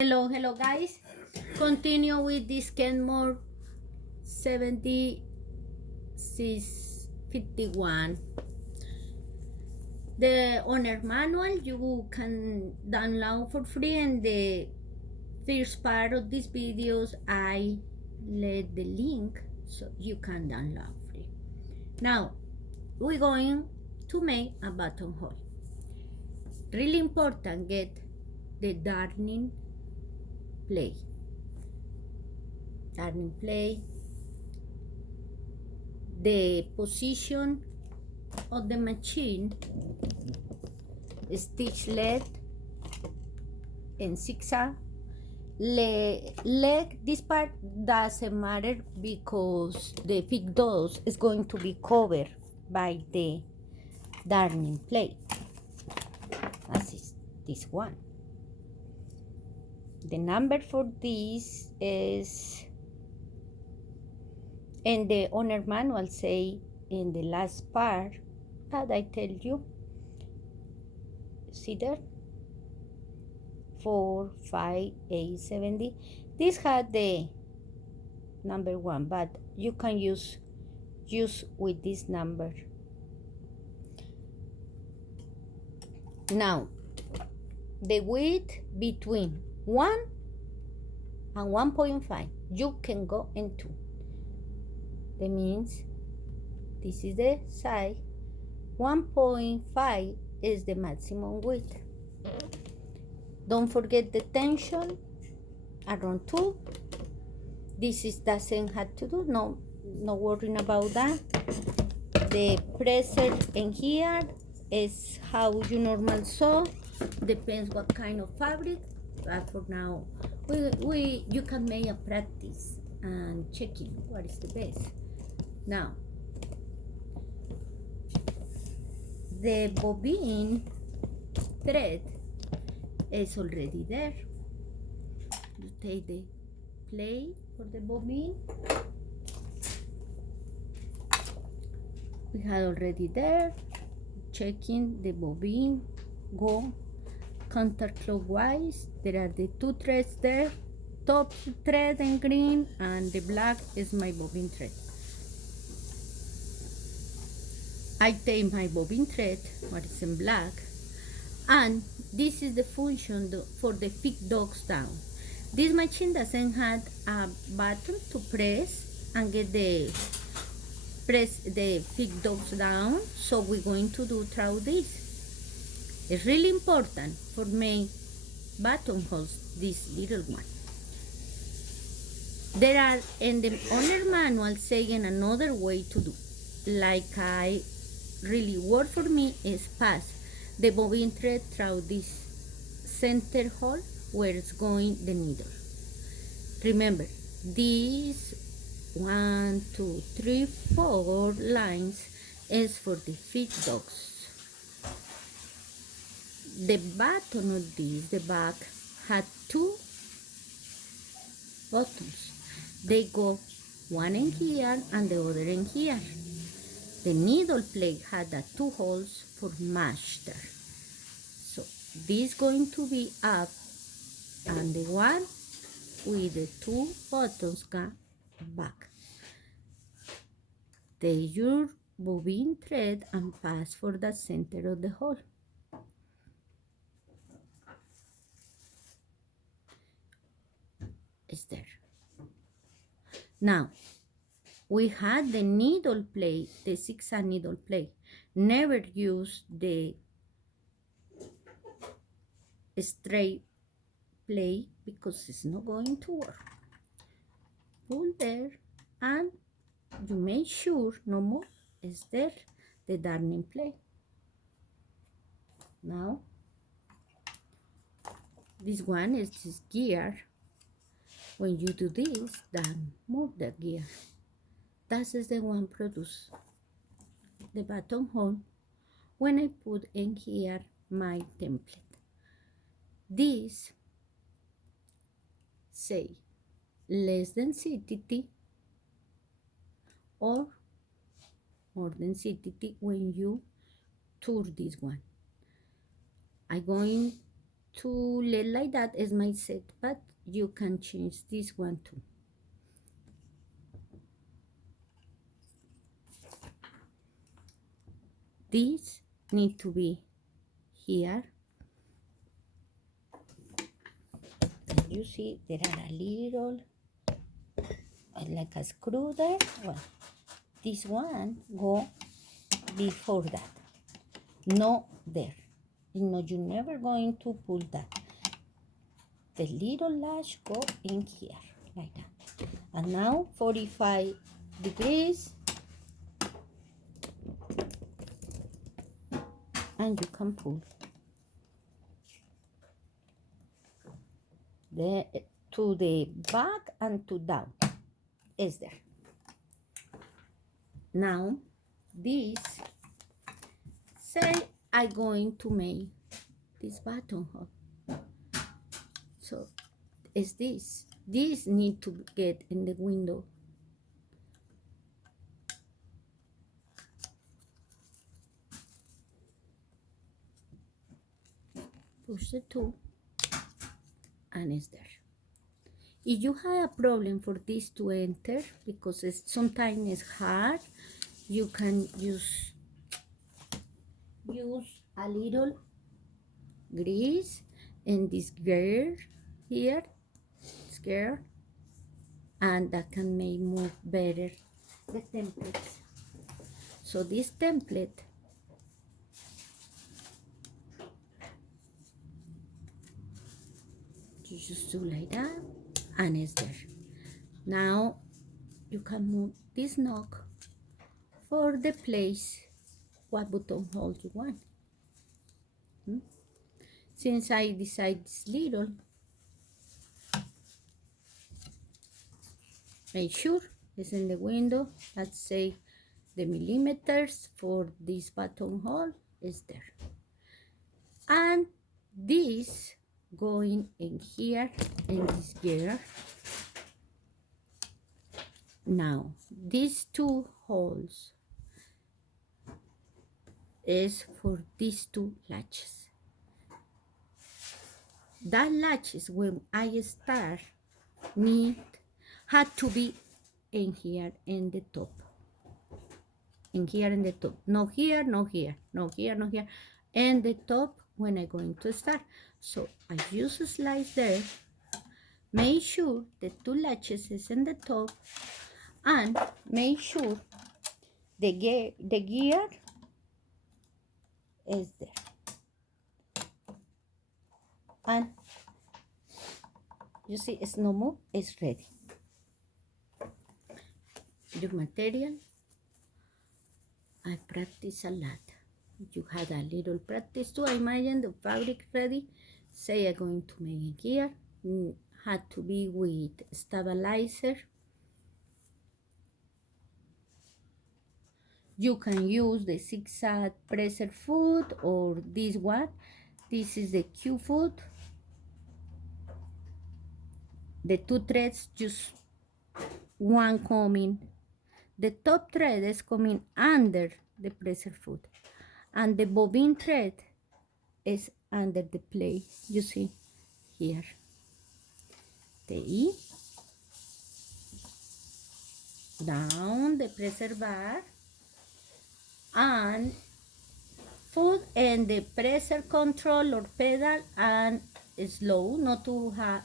Hello guys. Continue with this Kenmore 7651. The owner manual you can download for free, and the first part of these videos I let the link so you can download free. Now we're going to make a buttonhole. Really important, get the darning play. The position of the machine, stitch lead in zigzag. Leg, this part doesn't matter because the big dose is going to be covered by the darning plate, as is this one. The number for this is, and the owner manual say in the last part that I tell you, see there, 4, 5, 8, 70. This had the number 1, but you can use with this number. Now the width between 1 and 1.5 you can go into. That means this is the side, 1.5 is the maximum width. Don't forget the tension around 2. This is doesn't have to do, no worrying about that. The pressure in here is how you normal sew, depends what kind of fabric, but for now you can make a practice and checking what is the best. Now the bobbin thread is already there. You take the plate for the bobbin, we had already there. Checking the bobbin, go counterclockwise. There are the 2 threads there, top thread in green and the black is my bobbin thread. I take my bobbin thread, what is in black, and this is the function for the thick dogs down. This machine doesn't have a button to press and get the thick dogs down, so we're going to do through this. It's really important for me buttonholes, this little one. There are in the owner manual saying another way to do, like I really work for me, is pass the bobbin thread through this center hole where it's going the needle. Remember, these 1, 2, 3, 4 lines is for the feet dogs. The bottom of this, the back, had 2 buttons. They go one in here and the other in here. The needle plate had 2 holes for master. So this is going to be up, and the one with the 2 buttons go back. Take your bobbin thread and pass for the center of the hole. It's there. Now we had the needle plate, the zigzag needle plate. Never use the straight plate because it's not going to work. Pull there and you make sure no more is there the darning plate. Now this one is this gear. When you do this, then move the gear. That is the one produce the buttonhole when I put in here my template. This say less density or more density when you tour this one. I'm going to let like that as my set, but you can change this one too. This need to be here. You see there are a little like a screw there. Well, this one go before that, no there. No, you're never going to pull that. The little latch go in here like that. And now 45 degrees, and you can pull to the back and to down is there. Now this, say I'm going to make this buttonhole. So is this need to get in the window. Push the two, and it's there. If you have a problem for this to enter, because sometimes it's hard, you can use a little grease in this gear here, and that can make move better the templates. So this template, you just do like that, and it's there. Now you can move this knock for the place what buttonhole you want. Since I decide this little, make sure it's in the window. Let's say the millimeters for this buttonhole is there. And this going in here in this gear. Now these two holes is for these two latches. That latches when I start had to be in here in the top. In here in the top. No here, no here, no here, no here. And the top when I'm going to start. So I use a slice there. Make sure the two latches is in the top, and make sure the gear is there. And you see it's no more, it's ready. Your material, I practice a lot. You had a little practice too. I imagine the fabric ready. Say I'm going to make it here. Had to be with stabilizer. You can use the zigzag presser foot or this one. This is the Q foot. The two threads, just one coming. The top thread is coming under the presser foot, and the bobbin thread is under the plate. You see here. The E. Down the presser bar, and foot and the presser control or pedal, and slow, not too high,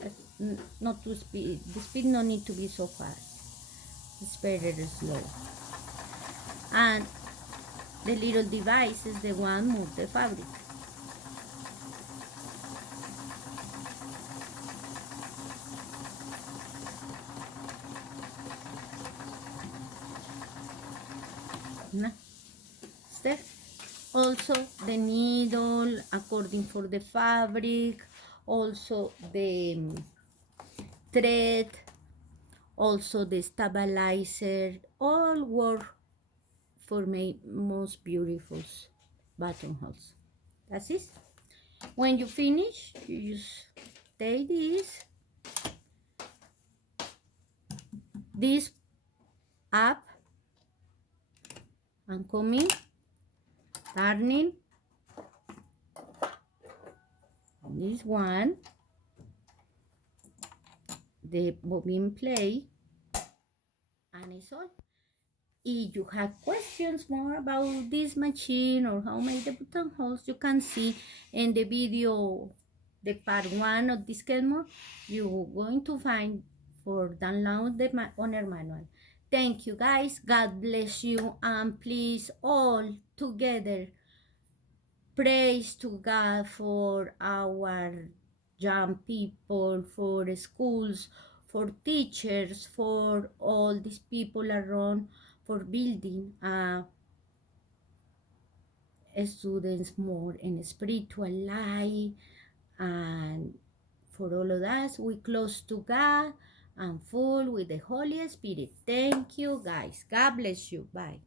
not too speed. The speed no need to be so fast. It's better slow. And the little device is the one move the fabric. There. Also the needle according for the fabric, also the thread, also the stabilizer, all work for my most beautiful buttonholes. That's it. When you finish, you just take this up and come in, turning, this one, the bobbin play, and it's all. If you have questions more about this machine or how make the buttonholes, you can see in the video, the part 1 of this Kenmore, you're going to find for download the owner manual. Thank you guys, God bless you, and please all together praise to God for our young people, for schools, for teachers, for all these people around, for building students more in spiritual life, and for all of us we close to God and full with the Holy Spirit. Thank you guys. God bless you. Bye.